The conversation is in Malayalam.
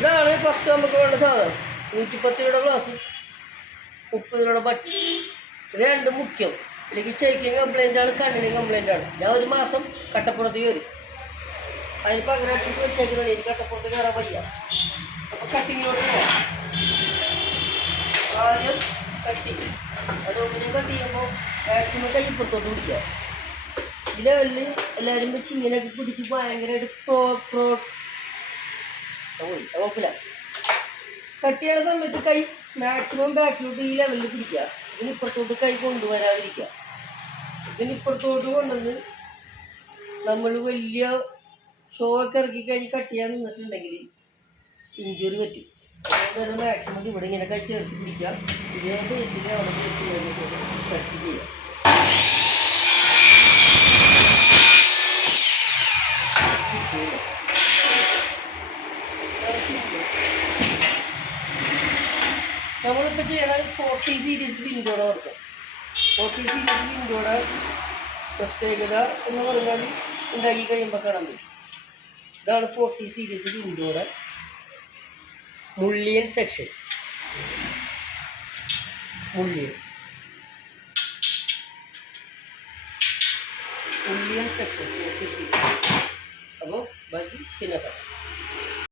ഇതാണ് ഫസ്റ്റ് നമുക്ക് വേണ്ട സാധനം. 110 രൂപയുടെ ഗ്ലാസ്, 30 രൂപയുടെ ബഡ്സ്. ഇത് രണ്ടും മുഖ്യം. അല്ലെങ്കിൽ ചെക്കിങ് കംപ്ലൈൻ്റാണ്, കണ്ണിനും കംപ്ലൈൻ്റാണ്. ഞാൻ ഒരു മാസം കട്ടപ്പുറത്ത് കയറി. അതിന് പകരമായിട്ട് വെച്ചേക്കണം. എനിക്ക് കട്ടപ്പുറത്ത് കയറാൻ വയ്യ. അപ്പോൾ കട്ടിങ്ങിലോട്ട് പോകാം. ആദ്യം കട്ടിങ്. അതുകൊണ്ട് ഞാൻ കട്ട് ചെയ്യുമ്പോൾ മാക്സിമം കൈ ഇപ്പുറത്തോട്ട് പിടിക്കാം. ഈ ലെവലിൽ എല്ലാവരും വെച്ച് ഇങ്ങനെയൊക്കെ പിടിച്ച് ഭയങ്കരമായിട്ട് കുഴപ്പമില്ല. കട്ട് ചെയ്യണ സമയത്ത് കൈ മാക്സിമം ബാക്കിലോട്ട് ഈ ലെവലിൽ പിടിക്കുക. ഇതിന് ഇപ്പുറത്തോട്ട് കൈ കൊണ്ടുവരാതിരിക്കുക. ഇതിന് ഇപ്പുറത്തോട്ട് കൊണ്ടുവന്ന് നമ്മൾ വലിയ ഷോ ഒക്കെ ഇറക്കി കഴിഞ്ഞ് കട്ട് ചെയ്യാൻ നിന്നിട്ടുണ്ടെങ്കിൽ ഇഞ്ചുറി പറ്റും. അതുകൊണ്ട് തന്നെ മാക്സിമം ഇവിടെ ഇങ്ങനെ കൈ ചേർത്ത് പിടിക്കുക. ഇതേ ബേസിൽ അവിടെ കട്ട് ചെയ്യുക. നമ്മളിപ്പോൾ ചെയ്യണ 40 സീരീസ് വിൻഡോയുടെ വർക്ക്. 40 സീരീസ് വിൻഡോയുടെ പ്രത്യേകത എന്ന് പറഞ്ഞാൽ ഉണ്ടാക്കി കഴിയുമ്പോൾ കാണാൻ പറ്റും. ഇതാണ് 40 സീരീസ് വിൻഡോയുടെ mullion section. Mullion section 40 series. അപ്പോൾ ബാക്കി പിന്നെ കാണാം.